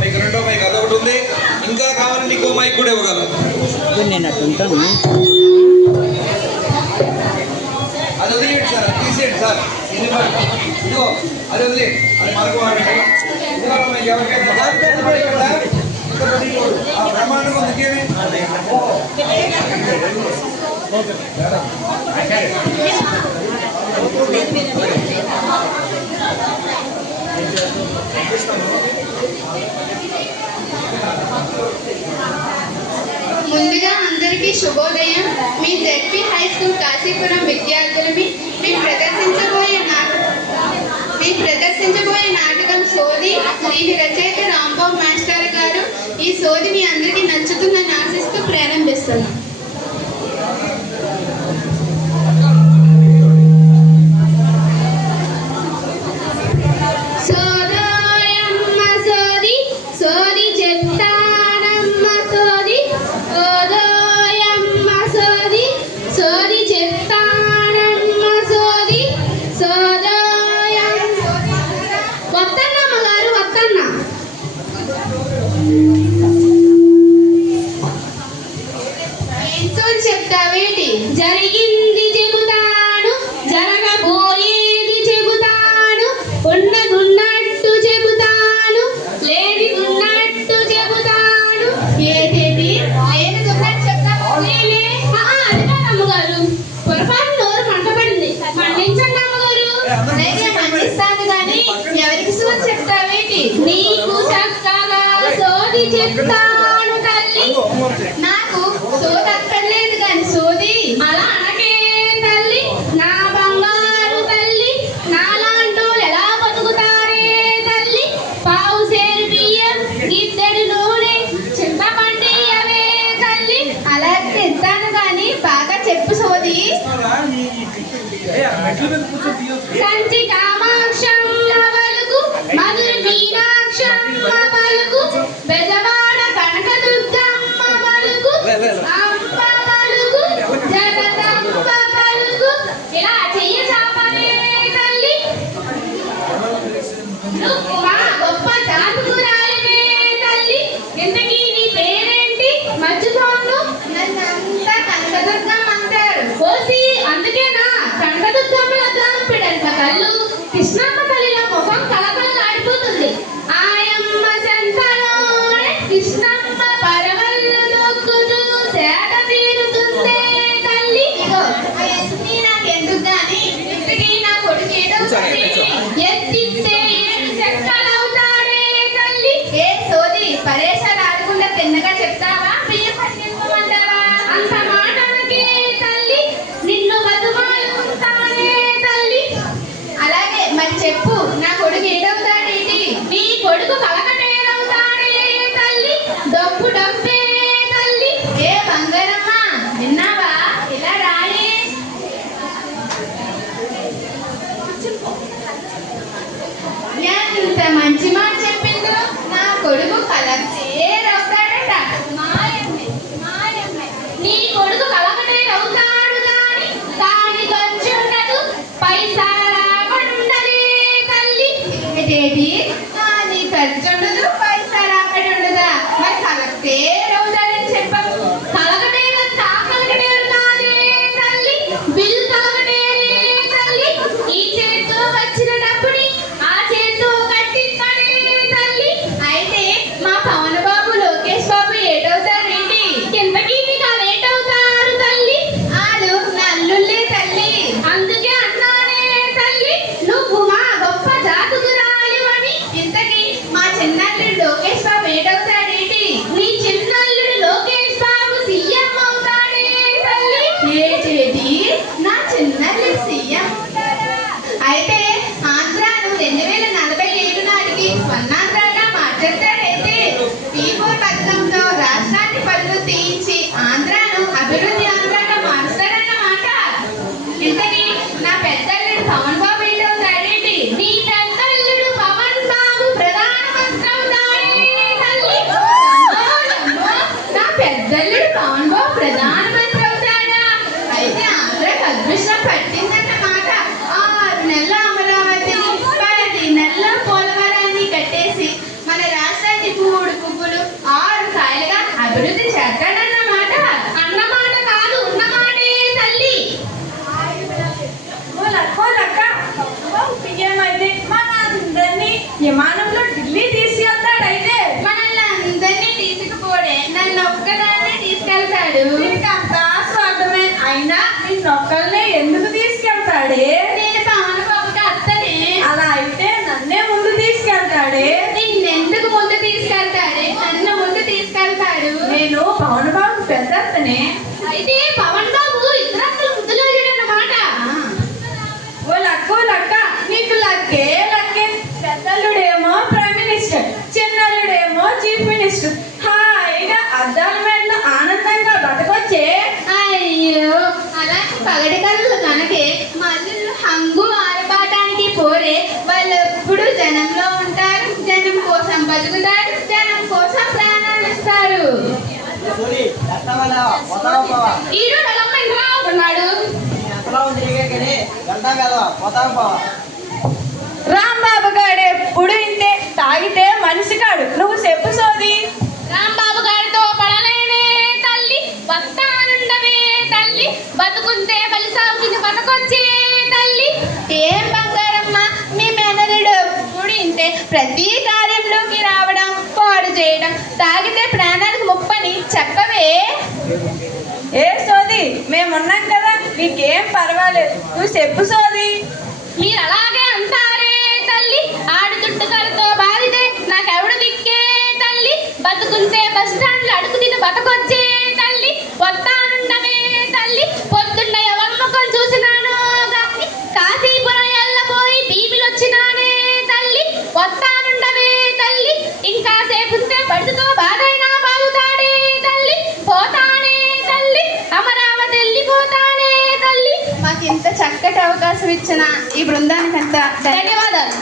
మీకు రెండో మైక్ అదొకటి ఉంది, ఇంకా కావాలంటే ఇంకో మైక్ కూడా ఇవ్వగలరు. నేను అట్టుంటాను. అది వదిలేండి సార్, అది తీసేయండి సార్. ఇదిగో అది వదిలేండి, అది మనకు బ్రహ్మాండం అందుకేమి ముందుగా అందరికీ శుభోదయం. మీ జెడ్పీ హై స్కూల్ కాశీపురం విద్యార్థులమి మేము ప్రదర్శించబోయే నాటకం సోది. దీని రచయిత రాంబాబు మాస్టర్ గారు. ఈ సోది మీ అందరికీ నచ్చుతుందని ఆశిస్తూ ప్రారంభిస్తున్నాం. చెప్తావేటి? జరిగింది చెబుతాను, జరగబోయేది చెబుతాను, ఉన్నదున్నట్టు చెబుతాను, లేని ఉన్నట్టు చెబుతాను. ఏదేది లేనిదున్నట్టు చెప్తాను. అమ్మగారు పొరపాటు నోరు మంటపడింది, మండించండి అమ్మగారు. నేనే మండిస్తాను కానీ ఎవరికి సోది చెప్తావేటి? నీకు చక్కగా సోది చెప్తాను తల్లి. నాకు సోది అక్కర్లేదు కానీ సోది అలా అనకే తల్లి. నా బంగారు తల్లి, నాలాంటో ఎలా బతుకుతారే తల్లి. పావు సేరు బియ్యం, గిద్దెడు నూనె, చింతపండి అవే తల్లి. అలా తెస్తాను కానీ బాగా చెప్పు సోది. కంచి కామాక్షమ్మ పలుకు, మధుర మీనాక్షమ్మ పలుకు, బెజవాడ కనకదుర్గమ్మ పలుకు, అమ్మ పలుకు, జగదమ్మ పలుకు. ఇలా చెయ్య చాపనే తల్లి. నువ్వు మా గొప్ప జాతకురాలివే తల్లి. ఇంతకీ నీ పేరేంటి? మర్చిపోను. నన్నంతా కనకదుర్గమ్మ అంటారు. కోసి అందుకేనా కనకదుర్గమ్మల దాంపిడంత కళ్ళు. కృష్ణమ్మ తల్లిలో ముఖం కలకలలాడిపోతుంది. ఆయమ్మ సంతలోనే కృష్ణమ్మ పరవళ్ళు నొక్కుతూ సేట తీరుతుందే తల్లి. అవన్నీ నాకెందుకు గాని ఇంతకీ నా కొడుకు ఎత్తిస్తే 7 చెక్కలవుతాడే తల్లి. ఏ సోది పరేషాలు ఆడకుండా తిన్నగా చెప్తావా? బియ్యం పట్టుకెళ్ళిపోమంటావా? అంత మాటలకే తల్లి, నిన్ను బతుమాలుతానే తల్లి. అలాగే మరి చెప్పు, నా కొడుకు ఏడవుతాడేంటి? నీ కొడుకు కలకటేరవుతాడే తల్లి. డబ్బు డబ్బే తల్లి. ఏ బంగారమ్మ విన్నావా? ఇలా రాయే. ఎంత మంచి మాట చెప్పిందో. నా కొడుకు కలకటేరవుతాడట. మాయమ్మే మాయమ్మే. నీ కొడుకు కలకటేరవుతాడు గాని దాని ఖర్చుండదు, పైసా రాబడుండదే తల్లి. ఏంటి? నీ ఖర్చుండదు, పైసా రాబడుండదా? మరి కలకటేరవుతాడని చెప్పకు. కలకటేరు కలకటేరు కాదే తల్లి, బిల్లు కలకటేరే తల్లి. ఈ చేతితో వచ్చిన డబ్బుని ఆ చేతితో కట్టిస్తాడే తల్లి. అయితే మా పవన్ బాబు, లోకేష్ బాబు ఏటవుతారేంటి? కిందకి మీకు ఏటవుతారు తల్లి? ఆడు నల్లుల్లే తల్లి. అందుకే అన్నానే తల్లి, నువ్వు మా గొప్ప జాతకురాలివని. ఇంతకీ మా చిన్నల్లుడు లోకేష్ బాబు ఏటవుతాడేంటి? నీ చిన్నల్లుడు లోకేష్ బాబు సీఎం అవుతాడే తల్లి. ఏంటి? నా చిన్నల్లుడు సీఎం అవుతాడా? అయితే ఆంధ్రాను 2047 నాటికి స్వర్ణాంధ్రగా మార్చేస్తాడైతే. P4 పథకంతో రాష్ట్రాన్ని పన్ను తీయించి ఆంధ్రాను అభివృద్ధి ఆంధ్రాగా మారుస్తాడన్నమాట. ఇంతకీ నా పెద్దల్లుడు పవన్ బాబు ఏటవుతాడేంటి? నీ పెద్దల్లుడు పవన్ బాబు ప్రధానమంత్రి అవుతాడే తల్లి. నా పెద్దల్లుడు పవన్ బాబు ప్రధానమంత్రి అవుతాడా? అయితే ఆంధ్రాకి అదృష్టం నిన్నొక్కల్నే ఎందుకు తీసుకెళ్తాడే? నేను పవన్ బాబుకి అత్తనే. అలా అయితే నన్నే ముందు తీసుకెళ్తాడే. నిన్నెందుకు ముందు తీసుకెళ్తాడే? నన్ను ముందు తీసుకెళ్తాడు. నేను పవన్ బాబు పెద్దత్తనే. అయితే పవన్ బాబు ఇద్దరు ముద్దులో అన్నమాట. ఓ లక్క నీకు లక్కే. పెద్దల్లుడేమో ప్రైమ్ మినిస్టర్, చిన్నల్లుడేమో చీఫ్ మినిస్టర్. హాయిగా అద్దాల మేడలో ఆనందంగా బతకొచ్చే. అయ్యో అలాంటి పగటి కళ్ళు కనుకే మల్లులు హంగు ఆరబాటానికి పోరే. వాళ్ళు ఎప్పుడు జనంలో ఉంటారు, జనం కోసం బతుకుతారు, జనం కోసం ప్రాణాలు ఇస్తారు. ఈడు డెవలప్మెంట్ రావుతున్నాడు. రాంబాబు గారు ఎప్పుడు ఇంతే, తాగితే మనిషి కాడు. నువ్వు చెప్పు సోది. రాంబాబు గారితో పడలేనే తల్లి, వస్తానుండవే తల్లి, బతుకుంటే బలి సాగుని బతకొచ్చే తల్లి. ఏం బంగారమ్మ, మీ మేనరుడు ఎప్పుడు ఇంతే, ప్రతి కార్యంలోకి రావడం, పాడు చేయడం, తాగితే ప్రాణాలకు ముప్పని చెప్పవే. ఏ సోది, మేమున్నాం కదా, నీకేం పర్వాలేదు. నువ్వు చెప్పు సోది. మీరు అలాగే అంటారే తల్లి, ఆడి చుట్టుకలతో బారితే నాకెవడు దిక్కే తల్లి, బతుకుంటే బస్ స్టాండ్లో అడుగు తిని బతకొచ్చే తల్లి, వస్తానుండవే తల్లి, పొద్దున్న ఎవరి ముఖం చూసినాను గాని కాశీపురం ఎల్లబోయి బీబీలు వచ్చినానే తల్లి, వస్తానుండవే తల్లి, ఇంకా సేపుంటే బడుతో బాధైనా బాగుతాడే తల్లి, పోతానే తల్లి, అమరావతి వెళ్ళిపోతానే తల్లి. మాకు ఇంత చక్కటి అవకాశం ఇచ్చిన ఈ బృందానికి అంత ధన్యవాదాలు.